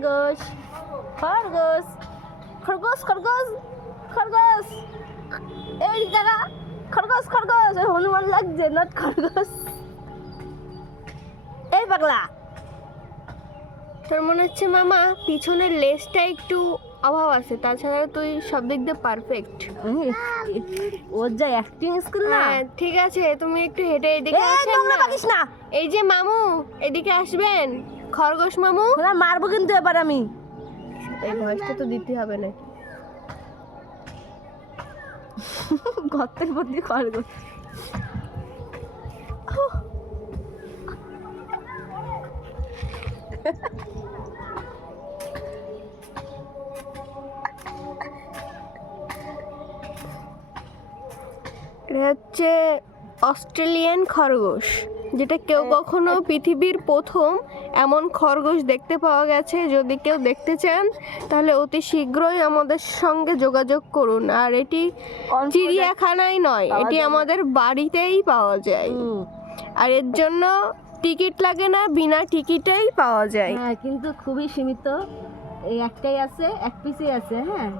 খরগোশ খরগোশ খরগোশ খরগোশ খরগোশ এই জায়গা খরগোশ খরগোশ হনুমান লাগছে নট খরগোশ। এই পাগলা, তোর মনে হচ্ছে মামা পিছনের লেজটা একটু অভাব আছে, তাছাড়া তুই সব দিক দিয়ে পারফেক্ট। ওর যা অ্যাক্টিং স্কিল না। হ্যাঁ ঠিক আছে, তুমি একটু হেঁটে এদিকে আসেন তোমরা না। পারিস না, এই যে মামু এদিকে আসবেন, খরগোশ মামু। ওরা মারবো কিন্তু এবার আমি। এই ভয়েসটা তো দিতে হবে না। গর্তের প্রতি খরগোশ। এটা হচ্ছে অস্ট্রেলিয়ান খরগোশ, যেটা কেউ কখনো পৃথিবীর প্রথম এমন খরগোশ দেখতে পাওয়া গেছে। যদি কেউ দেখতে চান তাহলে অতি শীঘ্রই আমাদের সঙ্গে যোগাযোগ করুন। আর এটি চিড়িয়াখানায় নয়, এটি আমাদের বাড়িতেই পাওয়া যায়। আর এর জন্য টিকিট লাগে না, বিনা টিকিটেই পাওয়া যায়। হ্যাঁ কিন্তু খুবই সীমিত, এই একটাই আছে, এক পিসই আছে। হ্যাঁ